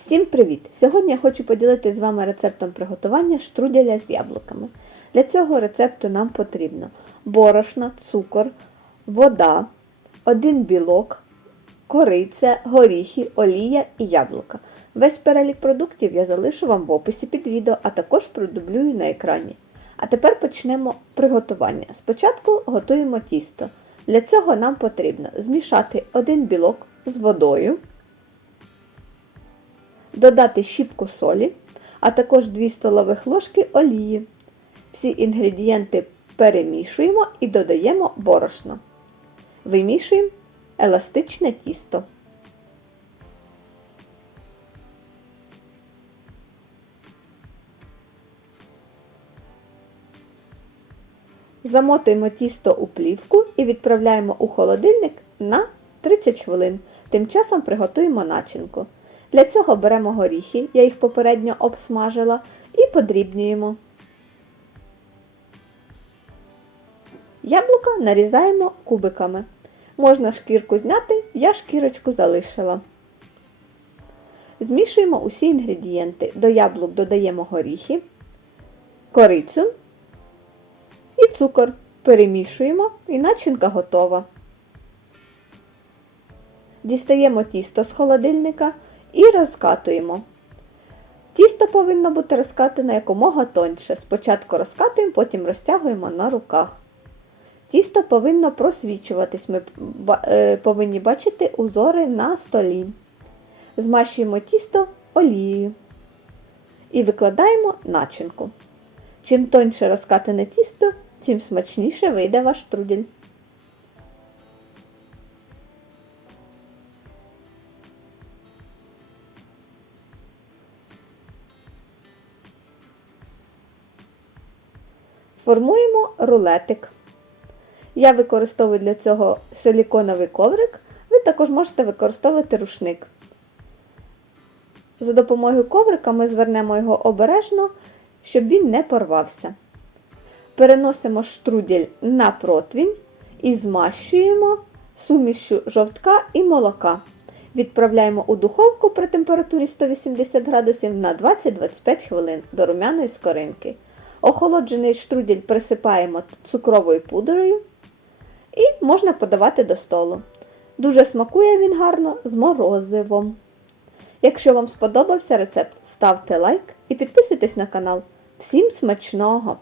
Всім привіт! Сьогодні я хочу поділитися з вами рецептом приготування штруделя з яблуками. Для цього рецепту нам потрібно борошно, цукор, вода, один білок, кориця, горіхи, олія і яблука. Весь перелік продуктів я залишу вам в описі під відео, а також продублюю на екрані. А тепер почнемо приготування. Спочатку готуємо тісто. Для цього нам потрібно змішати один білок з водою додати щіпку солі, а також 2 столових ложки олії. Всі інгредієнти перемішуємо і додаємо борошно. Вимішуємо еластичне тісто. Замотуємо тісто у плівку і відправляємо у холодильник на 30 хвилин. Тим часом приготуємо начинку. Для цього беремо горіхи, я їх попередньо обсмажила, і подрібнюємо. Яблука нарізаємо кубиками. Можна шкірку зняти, я шкірочку залишила. Змішуємо усі інгредієнти. До яблук додаємо горіхи, корицю і цукор. Перемішуємо і начинка готова. Дістаємо тісто з холодильника і розкатуємо. Тісто повинно бути розкатане якомога тоньше. Спочатку розкатуємо, потім розтягуємо на руках. Тісто повинно просвічуватись, ми е, повинні бачити узори на столі. Змащуємо тісто олією і викладаємо начинку. Чим тоньше розкатане тісто, тим смачніше вийде ваш трудель. Формуємо рулетик. Я використовую для цього силіконовий коврик, ви також можете використовувати рушник. За допомогою коврика ми звернемо його обережно, щоб він не порвався. Переносимо штрудель на противінь і змащуємо сумішю жовтка і молока. Відправляємо у духовку при температурі 180 градусів на 20-25 хвилин до румяної скоринки. Охолоджений штрудель присипаємо цукровою пудрою і можна подавати до столу. Дуже смакує він гарно з морозивом. Якщо вам сподобався рецепт, ставте лайк і підписуйтесь на канал. Всім смачного!